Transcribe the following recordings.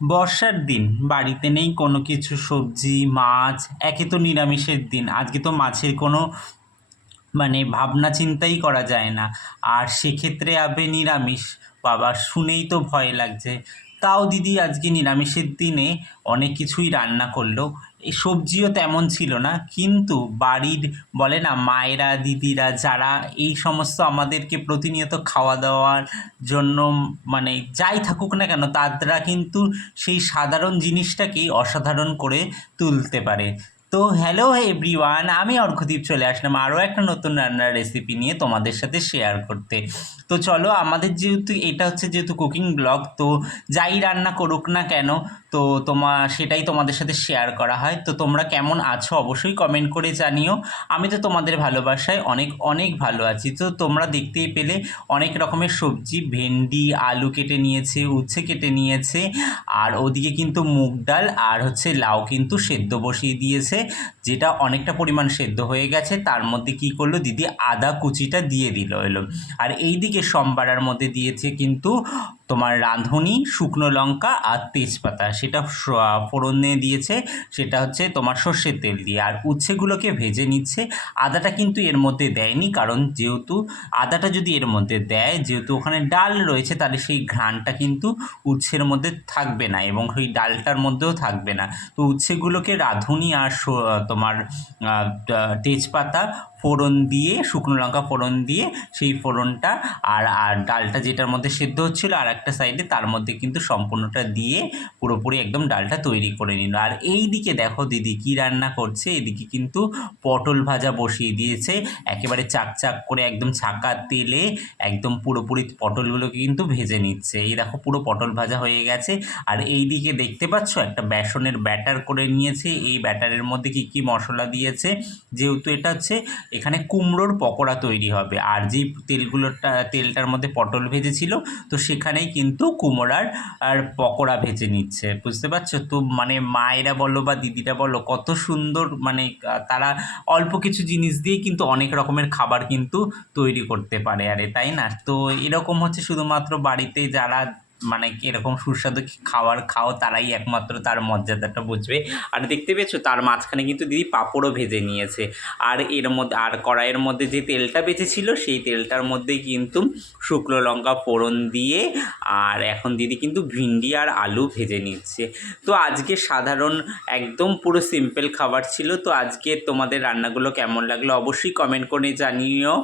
বর্ষার দিন বাড়িতে নেই কোনো কিছু সবজি মাছ, একে তো নিরামিষের দিন, আজকে তো মাছের কোনো ভাবনা চিন্তাই করা যায় না। আর সেক্ষেত্রে আবে নিরামিষ, বাবা শুনেই তো ভয় লাগছে। তাও দিদি আজকে নিরামিষের দিনে অনেক কিছুই রান্না করলো। এই সবজিও তেমন ছিল না, কিন্তু বাড়ির বলে না মায়েরা দিদিরা যারা এই সমস্ত আমাদেরকে প্রতিনিয়ত খাওয়া দাওয়ার জন্য যাই থাকুক না কেন, তারা কিন্তু সেই সাধারণ জিনিসটাকেই অসাধারণ করে তুলতে পারে। তো হ্যালো এভরিওয়ান, আমি অর্ঘদীপ চলে আসলাম আরও একটা নতুন রান্নার রেসিপি নিয়ে তোমাদের সাথে শেয়ার করতে। তো চলো, আমাদের যেহেতু এটা হচ্ছে যেহেতু কুকিং ব্লগ, তো যাই রান্না করুক না কেন, তো সেটাই তোমাদের সাথে শেয়ার করা হয়। তো তোমরা কেমন আছো অবশ্যই কমেন্ট করে জানিও। আমি তো তোমাদের ভালোবাসায় অনেক অনেক ভালো আছি। তো তোমরা দেখতেই পেলে অনেক রকমের সবজি, ভেন্ডি, আলু কেটে নিয়েছে, উচ্ছে কেটে নিয়েছে, আর ওদিকে কিন্তু মুগ ডাল আর হচ্ছে লাউ কিন্তু সেদ্ধ বসিয়ে দিয়েছে, যেটা অনেকটা পরিমাণ সেদ্ধ হয়ে গেছে। তার মধ্যে কি করলো দিদি, আদা কুচিটা দিয়ে দিল এলো। আর এইদিকে সম্বারার মধ্যে দিয়েছে কিন্তু তোমার রাঁধুনি শুকনো লঙ্কা আর তেজপাতা, সেটা ফোড়নে দিয়েছে, সেটা হচ্ছে তোমার সর্ষের তেল দিয়ে। আর উচ্ছেগুলোকে ভেজে নিচ্ছে। আদাটা কিন্তু এর মধ্যে দেয়নি, কারণ যেহেতু আদাটা যদি এর মধ্যে দেয়, যেহেতু ওখানে ডাল রয়েছে, তাহলে সেই ঘ্রাণটা কিন্তু উচ্ছের মধ্যে থাকবে না এবং সেই ডালটার মধ্যেও থাকবে না। তো উচ্ছেগুলোকে রাঁধুনি আর তোমার তেজপাতা ফোড়ন দিয়ে, শুকনো লঙ্কা ফোড়ন দিয়ে, সেই ফোড়নটা আর আর ডালটা যেটার মধ্যে সেদ্ধ হচ্ছিলো আর একটা সাইডে, তার মধ্যে কিন্তু সম্পূর্ণটা দিয়ে পুরোপুরি একদম ডালটা তৈরি করে নিল। আর এই দিকে দেখো দিদি কি রান্না করছে, এদিকে কিন্তু পটল ভাজা বসিয়ে দিয়েছে, একেবারে চাক করে একদম ছাকা তেলে একদম পুরোপুরি পটলগুলোকে কিন্তু ভেজে নিচ্ছে। এই দেখো পুরো পটল ভাজা হয়ে গেছে। আর এই দিকে দেখতে পাচ্ছ একটা বেসনের ব্যাটার করে নিয়েছে। এই ব্যাটারের মধ্যে কি কি মশলা দিয়েছে, যেহেতু এটা হচ্ছে এখানে কুমড়োর পকোড়া তৈরি হবে, আর যেই তেলটার মধ্যে পটল ভেজেছিল, তো সেখানেই কিন্তু কুমড়ার আর পকোড়া ভেজে নিচ্ছে, বুঝতে পারছো তো। মায়েরা বলো বা দিদিরা বলো, কত সুন্দর তারা অল্প কিছু জিনিস দিয়ে কিন্তু অনেক রকমের খাবার কিন্তু তৈরি করতে পারে, আরে তাই না? তো এরকম হচ্ছে শুধুমাত্র বাড়িতে যারা এরকম সুস্বাদু খাবার খাও, তারাই একমাত্র তার মর্যাদাটা বুঝবে। আর দেখতে পেয়েছো তার মাঝখানে কিন্তু দিদি পাঁপড়ও ভেজে নিয়েছে। আর এর মধ্যে আর কড়াইয়ের মধ্যে যে তেলটা বেঁচেছিল, সেই তেলটার মধ্যেই কিন্তু শুকনো লঙ্কা ফোড়ন দিয়ে, আর এখন দিদি কিন্তু ভিন্ডি আর আলু ভেজে নিচ্ছে। তো আজকে সাধারণ একদম পুরো সিম্পল খাবার ছিল। তো আজকে তোমাদের রান্নাগুলো কেমন লাগলো অবশ্যই কমেন্ট করে জানিও।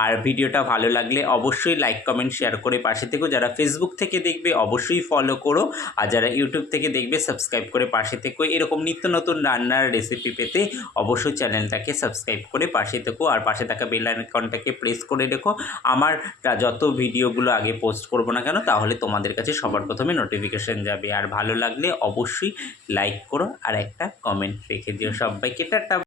আর ভিডিওটা ভালো লাগলে অবশ্যই লাইক কমেন্ট শেয়ার করে পাশে থেকো। যারা ফেসবুক থেকে দেখবে অবশ্যই ফলো করো, আর যারা ইউটিউব থেকে দেখবে সাবস্ক্রাইব করে পাশে থেকো। এরকম নিত্য নতুন রান্নার রেসিপি পেতে অবশ্যই চ্যানেলটাকে সাবস্ক্রাইব করে পাশে থেকো, আর পাশে থাকা বেল আইকনটাকে প্রেস করে রেখো। আমার যত ভিডিওগুলো আগে পোস্ট করব না কেন, তাহলে তোমাদের কাছে সবার প্রথমে নোটিফিকেশান যাবে। আর ভালো লাগলে অবশ্যই লাইক করো আর একটা কমেন্ট রেখে দিও। সবাইকে টাটা।